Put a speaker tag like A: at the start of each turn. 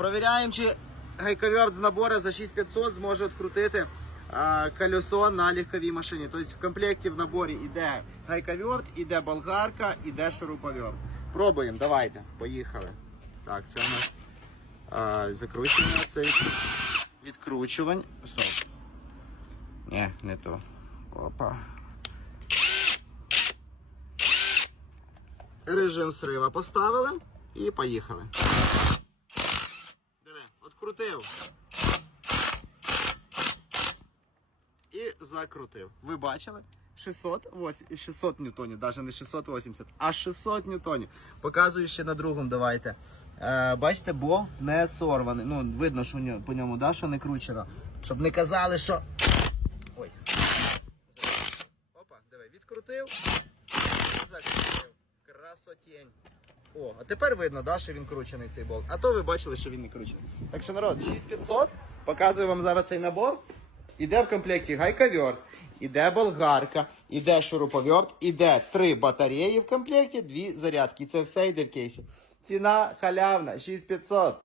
A: Провіряємо, чи гайковерт з набору за 6500 зможе відкрутити колесо на легковій машині. Тобто в комплекті в наборі йде гайковерт, іде болгарка, іде шуруповерт. Пробуємо, давайте. Поїхали. Так, це у нас а, закручування, це від- відкручування. Стоп. Ні, не то. Опа. Режим срива поставили і поїхали. Диви, открутив. І закрутив. Ви бачили? 608, 600 ньютонів, навіть не 680, а 600 ньютонів. Показую ще на другому, давайте. Е, бачите, болт не сорваний. Ну, видно, що по ньому, да, що не кручено. Щоб не казали, що. Ой. Опа, диви, відкрутив. Закрутив. Красотень. О, а тепер видно, да, що він кручений цей болт. А то ви бачили, що він не кручений. Так що народ, 6500. Показую вам зараз цей набор. Іде в комплекті гайковерт, іде болгарка, іде шуруповерт, іде три батареї в комплекті, дві зарядки. І це все йде в кейсі. Ціна халявна, 6500.